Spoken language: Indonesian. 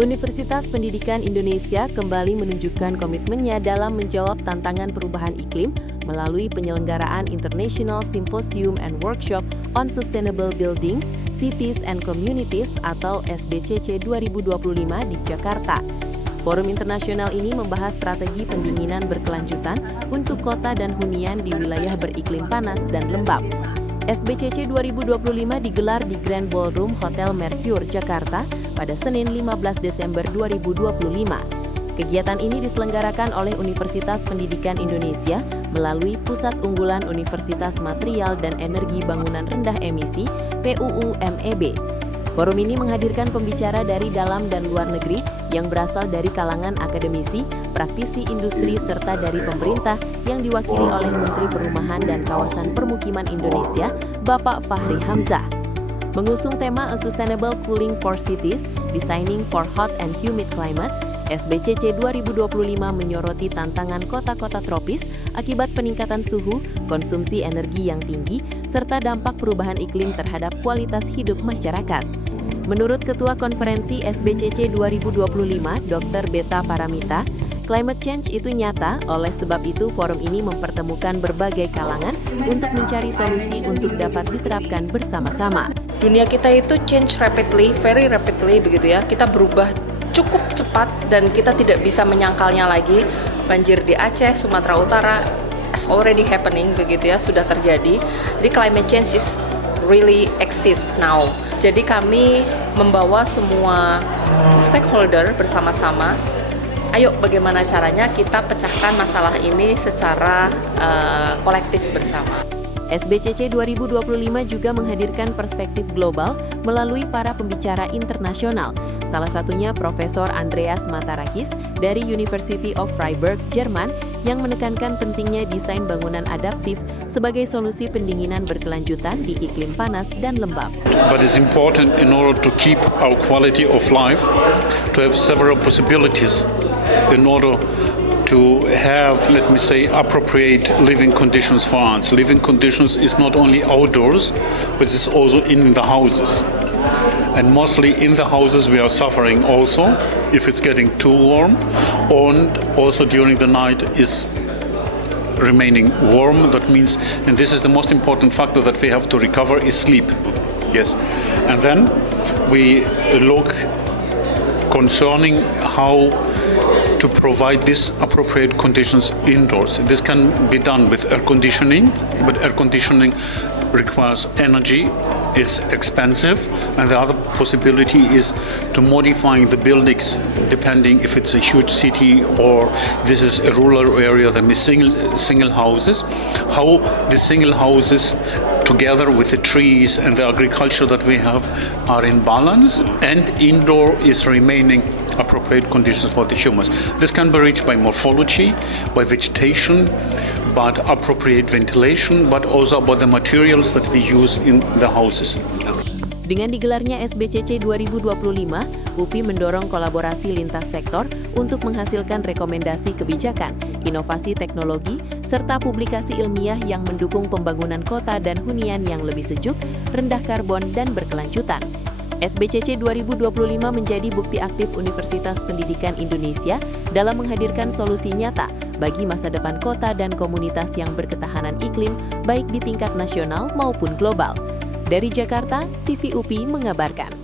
Universitas Pendidikan Indonesia kembali menunjukkan komitmennya dalam menjawab tantangan perubahan iklim melalui penyelenggaraan International Symposium and Workshop on Sustainable Buildings, Cities and Communities atau SBCC 2025 di Jakarta. Forum internasional ini membahas strategi pendinginan berkelanjutan untuk kota dan hunian di wilayah beriklim panas dan lembab. SBCC 2025 digelar di Grand Ballroom Hotel Mercure, Jakarta pada Senin 15 Desember 2025. Kegiatan ini diselenggarakan oleh Universitas Pendidikan Indonesia melalui Pusat Unggulan Universitas Material dan Energi Bangunan Rendah Emisi (PUU-MEB). Forum ini menghadirkan pembicara dari dalam dan luar negeri yang berasal dari kalangan akademisi, praktisi industri, serta dari pemerintah yang diwakili oleh Menteri Perumahan dan Kawasan Permukiman Indonesia, Bapak Fahri Hamzah. Mengusung tema A Sustainable Cooling for Cities, Designing for Hot and Humid Climates, SBCC 2025 menyoroti tantangan kota-kota tropis akibat peningkatan suhu, konsumsi energi yang tinggi, serta dampak perubahan iklim terhadap kualitas hidup masyarakat. Menurut Ketua Konferensi SBCC 2025, Dr. Beta Paramita, climate change itu nyata, oleh sebab itu forum ini mempertemukan berbagai kalangan untuk mencari solusi untuk dapat diterapkan bersama-sama. Dunia kita itu change rapidly, very rapidly begitu ya. Kita berubah cukup cepat dan kita tidak bisa menyangkalnya lagi. Banjir di Aceh, Sumatera Utara is already happening begitu ya, sudah terjadi. Jadi climate change is really exist now. Jadi kami membawa semua stakeholder bersama-sama. Ayo bagaimana caranya kita pecahkan masalah ini secara kolektif bersama. SBCC 2025 juga menghadirkan perspektif global melalui para pembicara internasional, salah satunya Profesor Andreas Matarakis dari University of Freiburg, Jerman, yang menekankan pentingnya desain bangunan adaptif sebagai solusi pendinginan berkelanjutan di iklim panas dan lembab. But it's important in order to keep our quality of life to have several possibilities in order to have, let me say, appropriate living conditions for us. Living conditions is not only outdoors, but it's also in the houses. And mostly in the houses we are suffering also if it's getting too warm, and also during the night is remaining warm. That means, and this is the most important factor that we have to recover, is sleep. Yes. And then we look concerning how to provide these appropriate conditions indoors. This can be done with air conditioning, but air conditioning requires energy, is expensive, and the other possibility is to modifying the buildings depending if it's a huge city or this is a rural area, that means single houses. How the single houses together with the trees and the agriculture that we have are in balance, and indoor is remaining appropriate conditions for the humans. This can be reached by morphology, by vegetation, but appropriate ventilation, but also about the materials that we use in the houses. Dengan digelarnya SBCC 2025, UPI mendorong kolaborasi lintas sektor untuk menghasilkan rekomendasi kebijakan, inovasi teknologi, serta publikasi ilmiah yang mendukung pembangunan kota dan hunian yang lebih sejuk, rendah karbon, dan berkelanjutan. SBCC 2025 menjadi bukti aktif Universitas Pendidikan Indonesia dalam menghadirkan solusi nyata bagi masa depan kota dan komunitas yang berketahanan iklim baik di tingkat nasional maupun global. Dari Jakarta, TV UPI mengabarkan.